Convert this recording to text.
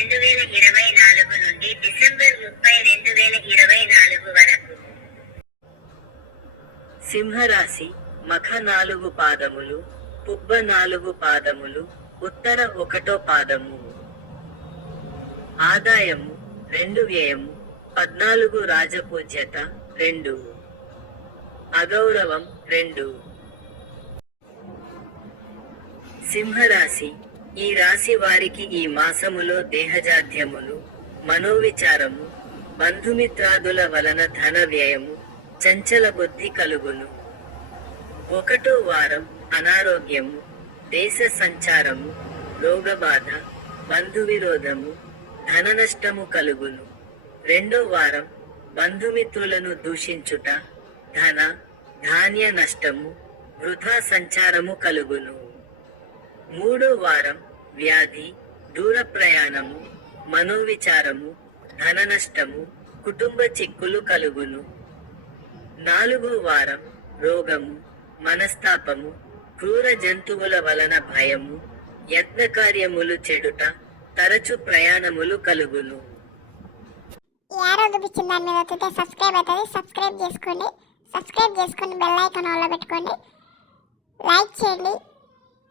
రెండు వేల ఇరవై నాలుగు నుండి డిసెంబర్ ముప్పై రెండు వేల ఇరవై నాలుగు వరకు. సింహరాశి మఖ నాలుగు పాదములు పుబ్బ నాలుగు పాదములు ఉత్తర ఒకటో పాదము. ఆదాయము రెండు వ్యయము పద్నాలుగు రాజపూజ్యత రెండు. అగౌరవం రెండు. సింహరాశి ఈ రాశి వారికి ఈ మాసములో దేహజాధ్యములు మనోవిచారము బంధుమిత్రాదుల వలన ధన వ్యయము చంచల బుద్ధి కలుగును. ఒకటో వారం అనారోగ్యము దేశ సంచారము రోగబాధ బంధు విరోధము ధన నష్టము కలుగును. రెండో వారం బంధుమిత్రులను దూషించుట ధన ధాన్య నష్టము వృధా సంచారము కలుగును. మూడో వారం వ్యాధి దూర ప్రయాణము మనోవిచారము ధన నష్టము కుటుంబ చిక్కులు కలుగును. నాలుగో వారం రోగము మనస్తాపము క్రూర జంతువుల వలన భయము యత్నకార్యములు చెడుట తరచు ప్రయాణములు కలుగును. ఈ యారో చూపించిన దాని మీద వస్తే సబ్స్క్రైబ్ అవుతుంది. సబ్స్క్రైబ్ చేసుకోండి. సబ్స్క్రైబ్ చేసుకొని బెల్ ఐకాన్ ఆన్లో పెట్టుకోండి. లైక్ చేయండి.